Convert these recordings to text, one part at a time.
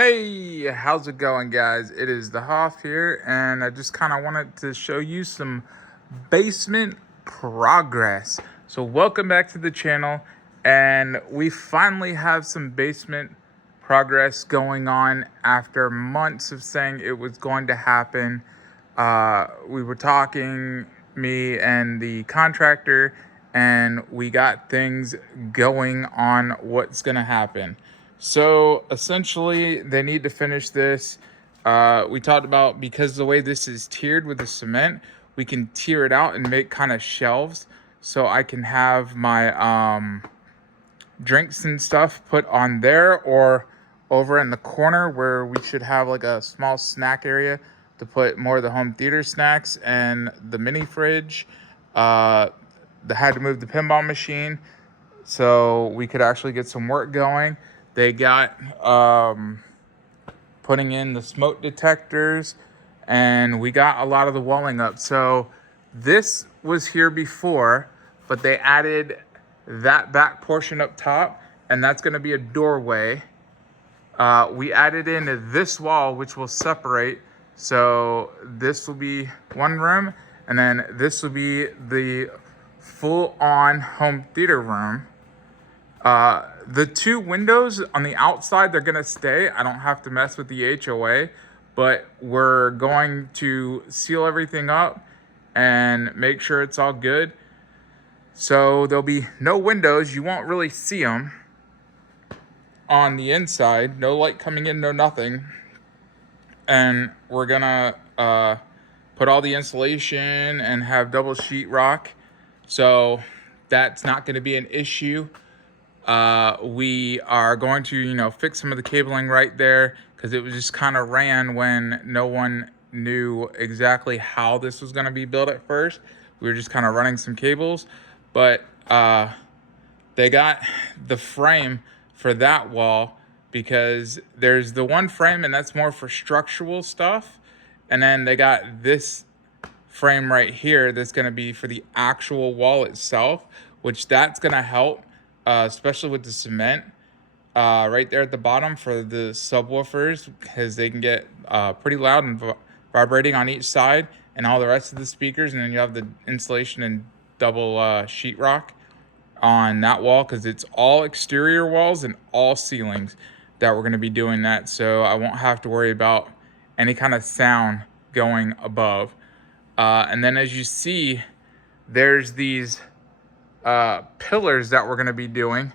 Hey, how's it going, guys? It is the Hoff here, and I just kind of wanted to show you some basement progress. So, welcome back to the channel, and we finally have some basement progress going on after months of saying it was going to happen. We were talking, me and the contractor, and we got things going on what's going to happen. So essentially, they need to finish this. We talked about, because the way this is tiered with the cement, we can tier it out and make kind of shelves, so I can have my drinks and stuff put on there, or over in the corner where we should have like a small snack area to put more of the home theater snacks and the mini fridge. They had to move the pinball machine so we could actually get some work going. They got putting in the smoke detectors, and we got a lot of the walling up. So this was here before, but they added that back portion up top, and that's going to be a doorway. We added in this wall, which will separate. So this will be one room, and then this will be the full-on home theater room. The two windows on the outside, they're gonna stay. I don't have to mess with the HOA, but we're going to seal everything up and make sure it's all good. So there'll be no windows. You won't really see them on the inside. No light coming in, no nothing. And we're gonna put all the insulation and have double sheetrock. So that's not gonna be an issue. We are going to, fix some of the cabling right there, because it was just kind of ran when no one knew exactly how this was going to be built at first. We were just kind of running some cables, but they got the frame for that wall, because there's the one frame and that's more for structural stuff. And then they got this frame right here that's going to be for the actual wall itself, which that's going to help. Especially with the cement right there at the bottom for the subwoofers, because they can get pretty loud and vibrating on each side, and all the rest of the speakers. And then you have the insulation and double sheetrock on that wall, because it's all exterior walls and all ceilings that we're going to be doing that. So I won't have to worry about any kind of sound going above. And then as you see, there's these pillars that we're going to be doing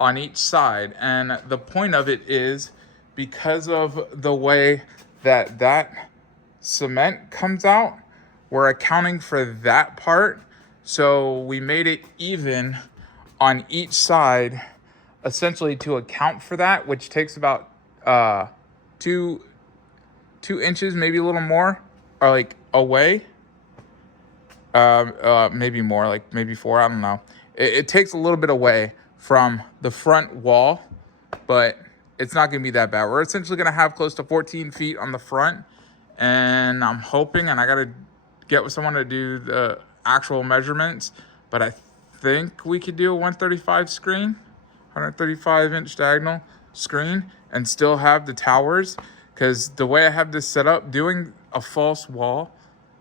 on each side. And the point of it is, because of the way that cement comes out, we're accounting for that part. So we made it even on each side, essentially to account for that, which takes about 2 inches, maybe a little more, or like away. Maybe more, like maybe 4, I don't know. It takes a little bit away from the front wall, but it's not going to be that bad. We're essentially going to have close to 14 feet on the front, and I'm hoping, and I got to get with someone to do the actual measurements, but I think we could do a 135 screen, 135-inch diagonal screen, and still have the towers, because the way I have this set up, doing a false wall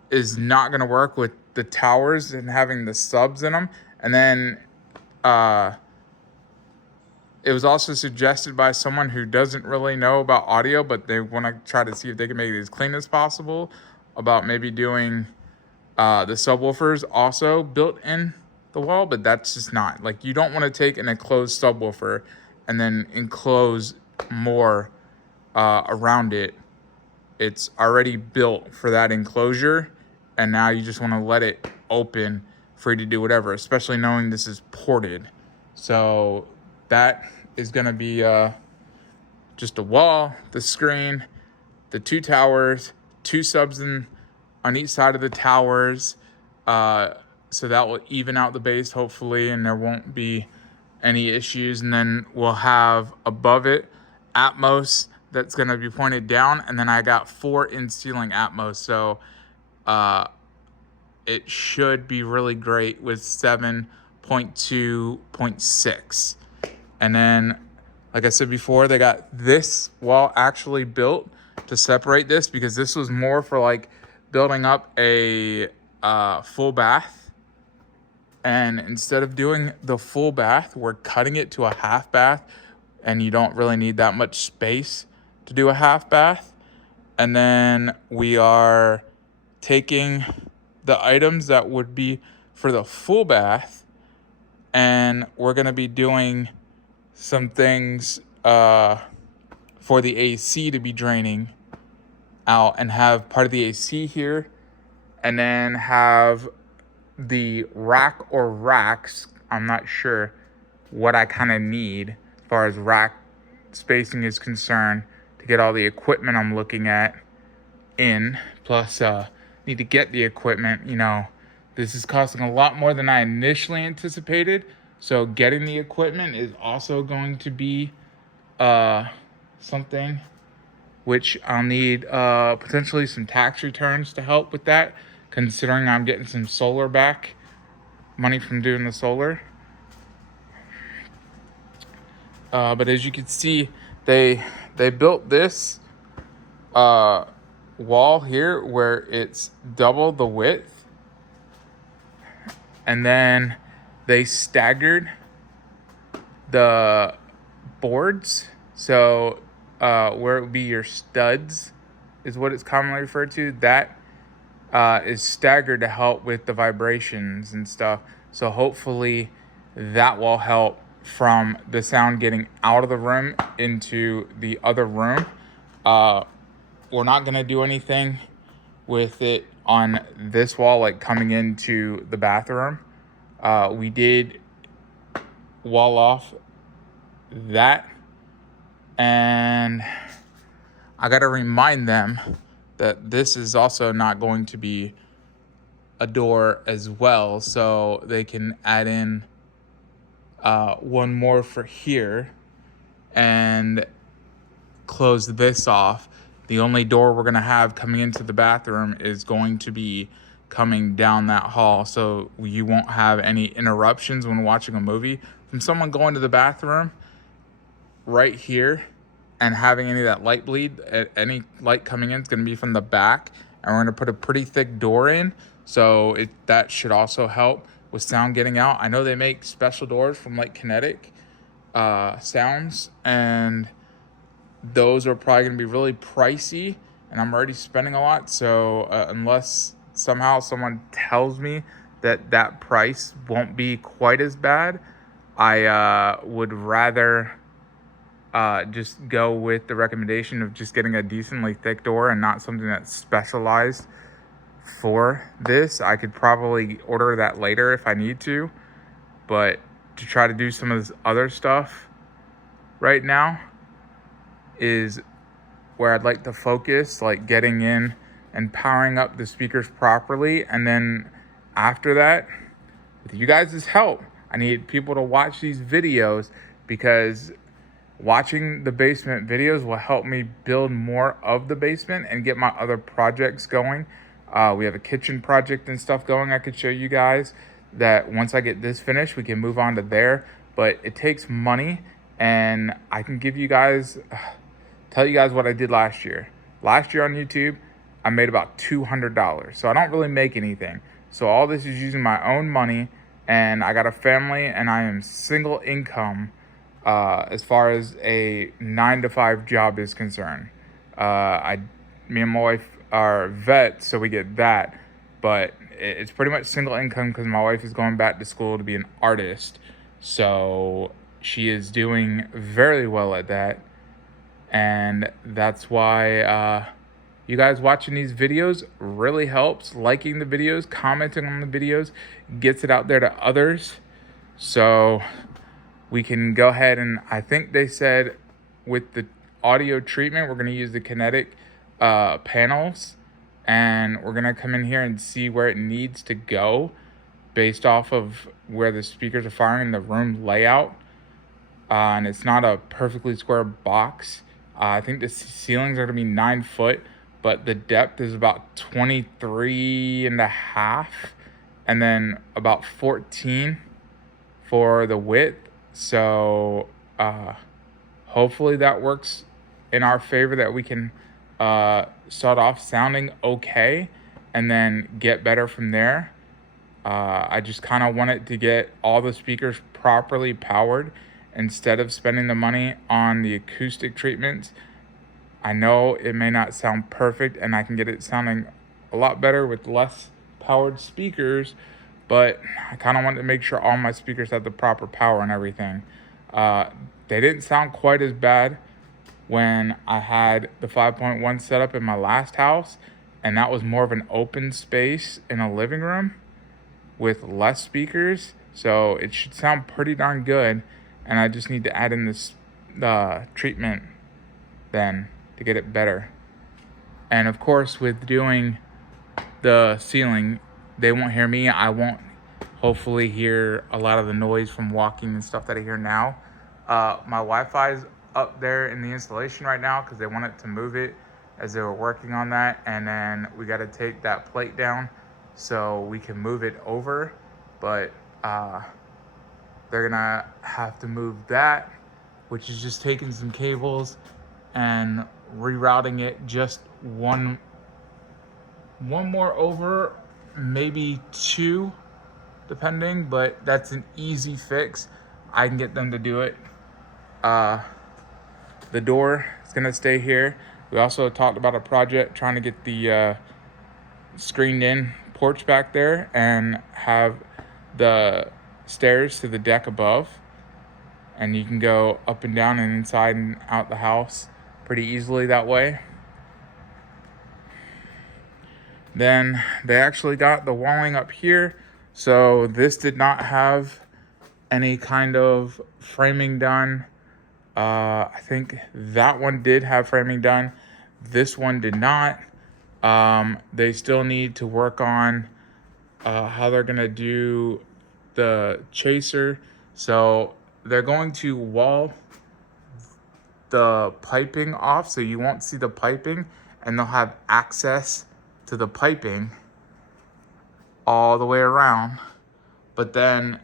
is not going to work with the towers and having the subs in them. And then it was also suggested by someone who doesn't really know about audio, but they want to try to see if they can make it as clean as possible, about maybe doing the subwoofers also built in the wall. But that's just not, like, you don't want to take an enclosed subwoofer and then enclose more around it. It's already built for that enclosure, and now you just want to let it open for you to do whatever, especially knowing this is ported. So that is going to be just a wall, the screen, the 2 towers, 2 subs on each side of the towers. So that will even out the base, hopefully, and there won't be any issues. And then we'll have above it Atmos that's going to be pointed down, and then I got 4 in-ceiling Atmos. So it should be really great with 7.2.6. And then Like I said before, they got this wall actually built to separate this, because this was more for like building up a full bath. And instead of doing the full bath, we're cutting it to a half bath, and you don't really need that much space to do a half bath. And then we are taking the items that would be for the full bath, and we're going to be doing some things for the AC to be draining out, and have part of the AC here, and then have the rack or racks. I'm not sure what I kind of need as far as rack spacing is concerned to get all the equipment I'm looking at in. Plus, need to get the equipment. You know, this is costing a lot more than I initially anticipated. So getting the equipment is also going to be something which I'll need potentially some tax returns to help with that, considering I'm getting some solar back, money from doing the solar. But as you can see, they built this wall here where it's double the width, and then they staggered the boards. So where it would be your studs is what it's commonly referred to. That is staggered to help with the vibrations and stuff. So hopefully that will help from the sound getting out of the room into the other room. We're not going to do anything with it on this wall, like coming into the bathroom. We did wall off that, and I got to remind them that this is also not going to be a door as well, so they can add in one more for here and close this off. The only door we're going to have coming into the bathroom is going to be coming down that hall, so you won't have any interruptions when watching a movie from someone going to the bathroom right here and having any of that light bleed. Any light coming in is going to be from the back, and we're going to put a pretty thick door in, so that should also help with sound getting out. I know they make special doors from like Kinetic Sounds, and those are probably going to be really pricey, and I'm already spending a lot. So unless somehow someone tells me that that price won't be quite as bad, I would rather just go with the recommendation of just getting a decently thick door and not something that's specialized for this. I could probably order that later if I need to, but to try to do some of this other stuff right now is where I'd like to focus, like getting in and powering up the speakers properly. And then after that, with you guys' help, I need people to watch these videos, because watching the basement videos will help me build more of the basement and get my other projects going. We have a kitchen project and stuff going I could show you guys, that once I get this finished, we can move on to there. But it takes money, and I can give you guys, tell you guys what I did last year. Last year on YouTube, I made about $200. So I don't really make anything. So all this is using my own money, and I got a family, and I am single income as far as a 9-to-5 job is concerned. Me and my wife are vets, so we get that, but it's pretty much single income because my wife is going back to school to be an artist. So she is doing very well at that, and that's why you guys watching these videos really helps. Liking the videos, commenting on the videos gets it out there to others. So we can go ahead, and I think they said with the audio treatment, we're going to use the Kinetic panels, and we're going to come in here and see where it needs to go based off of where the speakers are firing in the room layout. And it's not a perfectly square box. I think the ceilings are going to be 9 foot, but the depth is about 23 and a half, and then about 14 for the width. So Hopefully that works in our favor, that we can start off sounding okay and then get better from there. I just kind of wanted to get all the speakers properly powered instead of spending the money on the acoustic treatments. I know it may not sound perfect, and I can get it sounding a lot better with less powered speakers, but I kind of wanted to make sure all my speakers had the proper power and everything. They didn't sound quite as bad when I had the 5.1 set up in my last house, and that was more of an open space in a living room with less speakers, so it should sound pretty darn good. And I just need to add in this treatment then to get it better. And of course, with doing the ceiling, they won't hear me. I won't hopefully hear a lot of the noise from walking and stuff that I hear now. My Wi-Fi is up there in the installation right now because they wanted to move it as they were working on that, and then we got to take that plate down so we can move it over. But they're gonna have to move that, which is just taking some cables and rerouting it just one more over, maybe two, depending, but that's an easy fix. I can get them to do it. The door is gonna stay here. We also talked about a project trying to get the screened in porch back there and have the stairs to the deck above, and you can go up and down and inside and out the house pretty easily that way. Then they actually got the walling up here, so this did not have any kind of framing done. I think that one did have framing done. This one did not. They still need to work on how they're gonna do the chaser. So they're going to wall the piping off so you won't see the piping, and they'll have access to the piping all the way around. But then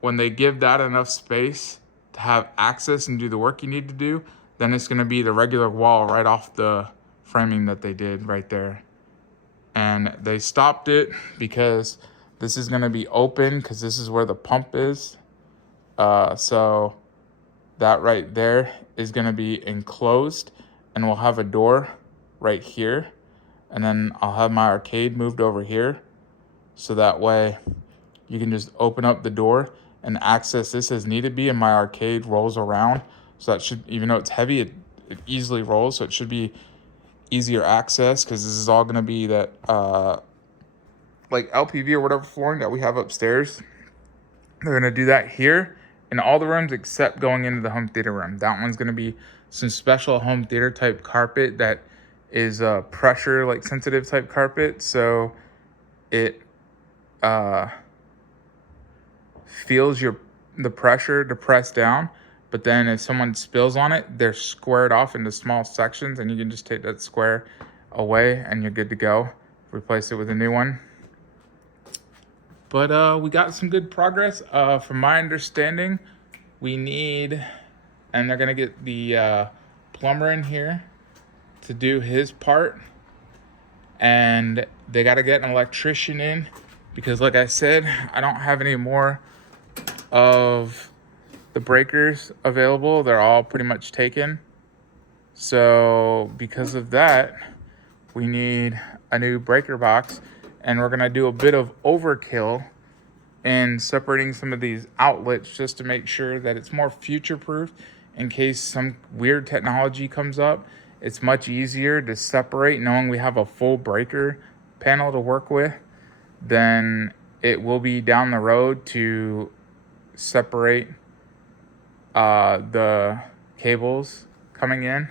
when they give that enough space to have access and do the work you need to do, then it's going to be the regular wall right off the framing that they did right there. And they stopped it because this is going to be open because this is where the pump is. So that right there is going to be enclosed, and we'll have a door right here. And then I'll have my arcade moved over here, so that way you can just open up the door and access this as needed be, and my arcade rolls around. So that should, even though it's heavy, it easily rolls, so it should be easier access, because this is all going to be that like LPV or whatever flooring that we have upstairs. They're going to do that here in all the rooms except going into the home theater room. That one's going to be some special home theater type carpet that is pressure like sensitive type carpet, so it feels the pressure to press down, but then if someone spills on it, they're squared off into small sections, and you can just take that square away and you're good to go. Replace it with a new one. But we got some good progress. From my understanding, we need, and they're gonna get the plumber in here to do his part, and they got to get an electrician in, because like I said, I don't have any more of the breakers available. They're all pretty much taken. So because of that, we need a new breaker box, and we're gonna do a bit of overkill in separating some of these outlets just to make sure that it's more future proof in case some weird technology comes up. It's much easier to separate knowing we have a full breaker panel to work with than it will be down the road to separate the cables coming in.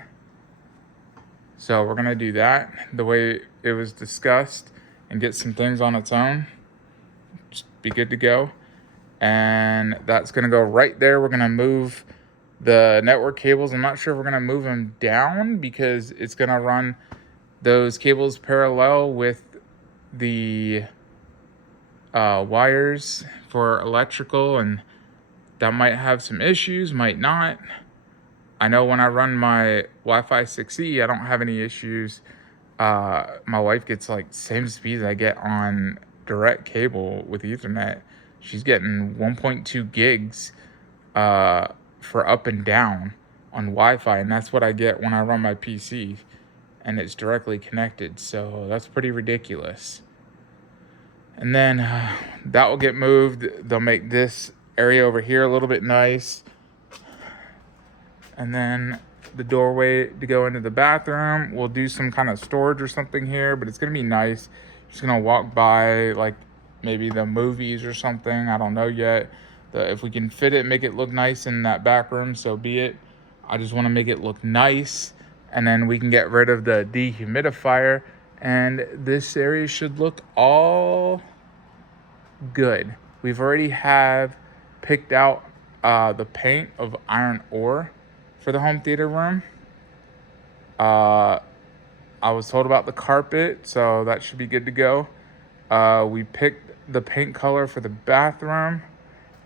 So we're gonna do that the way it was discussed and get some things on its own. Just be good to go. And that's gonna go right there. We're gonna move the network cables. I'm not sure if we're gonna move them down because it's gonna run those cables parallel with the wires for electrical, and that might have some issues, might not. I know when I run my Wi-Fi 6E, I don't have any issues. My wife gets like same speeds I get on direct cable with Ethernet. She's getting 1.2 gigs for up and down on Wi-Fi, and that's what I get when I run my PC, and it's directly connected. So that's pretty ridiculous. And then that will get moved. They'll make this area over here a little bit nice. And then the doorway to go into the bathroom, we'll do some kind of storage or something here, but it's gonna be nice. Just gonna walk by like maybe the movies or something. I don't know yet. If we can fit it, make it look nice in that back room, so be it. I just want to make it look nice, and then we can get rid of the dehumidifier, and this area should look all good. We've already have picked out the paint of iron ore for the home theater room. I was told about the carpet, so that should be good to go. We picked the paint color for the bathroom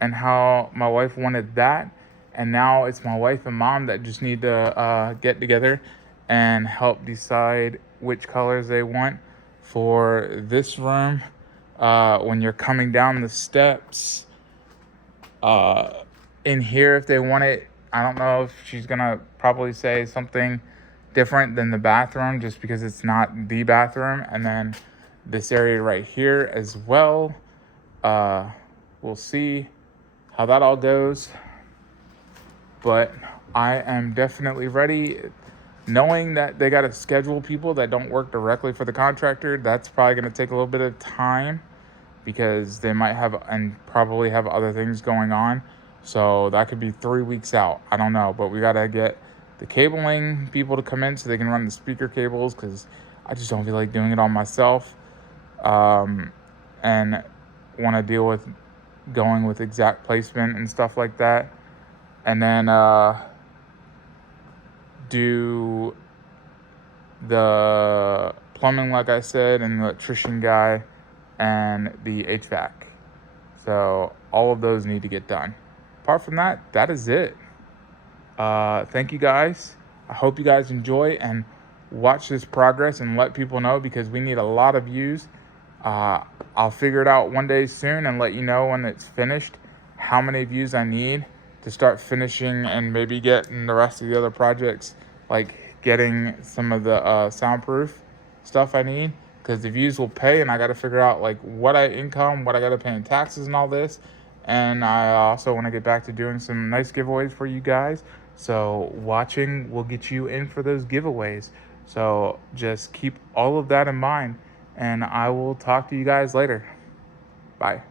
and how my wife wanted that. And now it's my wife and mom that just need to get together and help decide which colors they want for this room. When you're coming down the steps, in here, if they want it, I don't know if she's gonna probably say something different than the bathroom just because it's not the bathroom. And then this area right here as well. We'll see how that all goes. But I am definitely ready. Knowing that they got to schedule people that don't work directly for the contractor, that's probably going to take a little bit of time because they might have and probably have other things going on. So that could be 3 weeks out. I don't know, but we got to get the cabling people to come in so they can run the speaker cables because I just don't feel like doing it all myself. And want to deal with going with exact placement and stuff like that. And then do the plumbing, like I said, and the electrician guy and the HVAC. So all of those need to get done. Apart from that, that is it. Thank you guys. I hope you guys enjoy and watch this progress and let people know because we need a lot of views. I'll figure it out one day soon and let you know when it's finished how many views I need to start finishing and maybe getting the rest of the other projects, like getting some of the soundproof stuff I need, because the views will pay and I got to figure out like what I got to pay in taxes and all this. And I also want to get back to doing some nice giveaways for you guys. So watching will get you in for those giveaways. So just keep all of that in mind, and I will talk to you guys later. Bye.